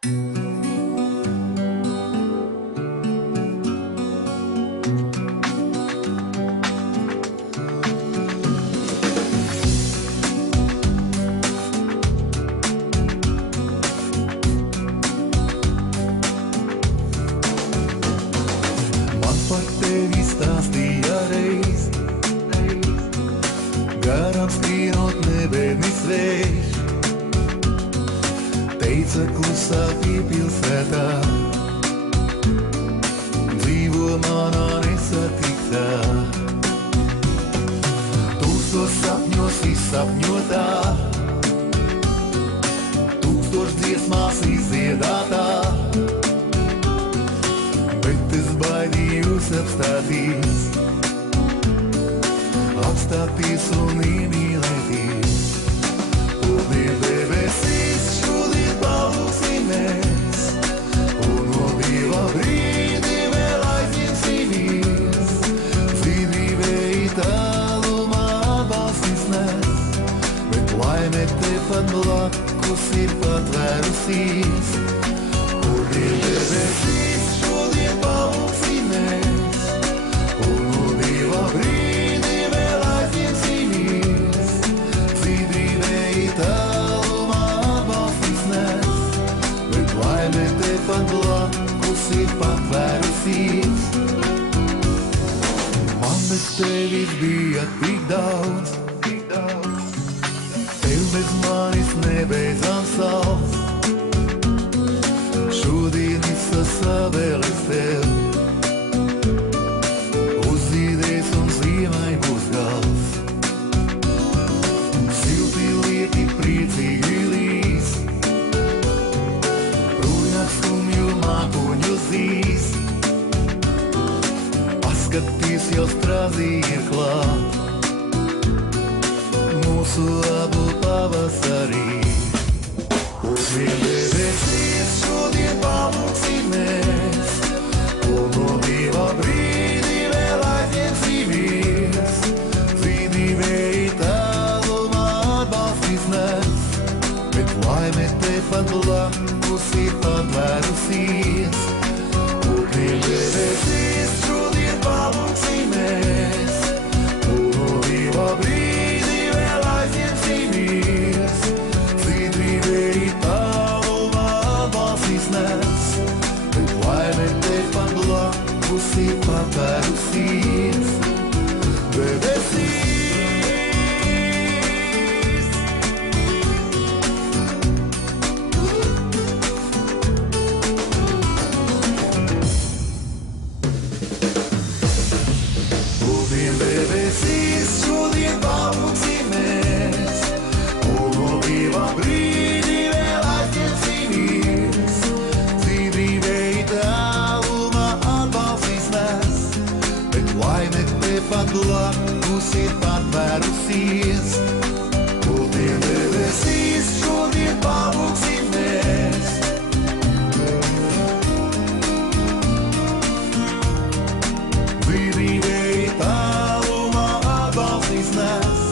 Par tevi stāstīja reiz, garām skrienot nebēdnis vējš. Teica klusā pilsētā, dzīvo manā nesatiktā. Tūkstos sapņos izsapņotā, tūkstoš dziesmās izdziedātā. Bet es baidījos apstāties un iemīlēties. Un debesīs šodien palūksimies, un no Dieva brīdi vēl aizņemsimies. Dzīvībai tālumā atbalstīs nes, bet laime tepat blakus ir patvērusies. Un debesīs šodien palūksimies, un no Dieva brīdi vēl aizņemsimies. Dzīvībai tālumā atbalstīs nes, bet laime tepat blakus ir patvērusies. Man bez tevis bija tik daudz, tev bez manis nebeidzams savs. Šodien savēles tev, uzzīdēs un ziemai būs gals. Silti lieti priecīgi līs, bruņas skumju mākoņu zīs. Paskaties, jau strāzī ir klāt, mūsu abu pavasarī. Un debesīs šodien palūksimies, un no Dieva brīdi vēl aizņemsimies. Dzīvībai tālumā atbalstīs nes, bet laime tepat blakus ir patvērusies. Un debesīs šodien palūksimies, un no Dieva brīdi vēl aizņemsimies. Dzīvībai tālumā atbalstīs nes, bet laime tepat blakus ir patvērusies. Debesīs. Un debesīs šodien palūksimies, un no Dieva brīdi vēl aizņemsimies. Dzīvībai tālumā atbalstīs nes, bet laime tepat blakus ir patvērusies. Un debesīs šodien palūksimies, dzīvībai tālumā atbalstīs nes,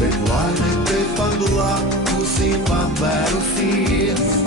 bet laime tepat blakus ir patvērusies.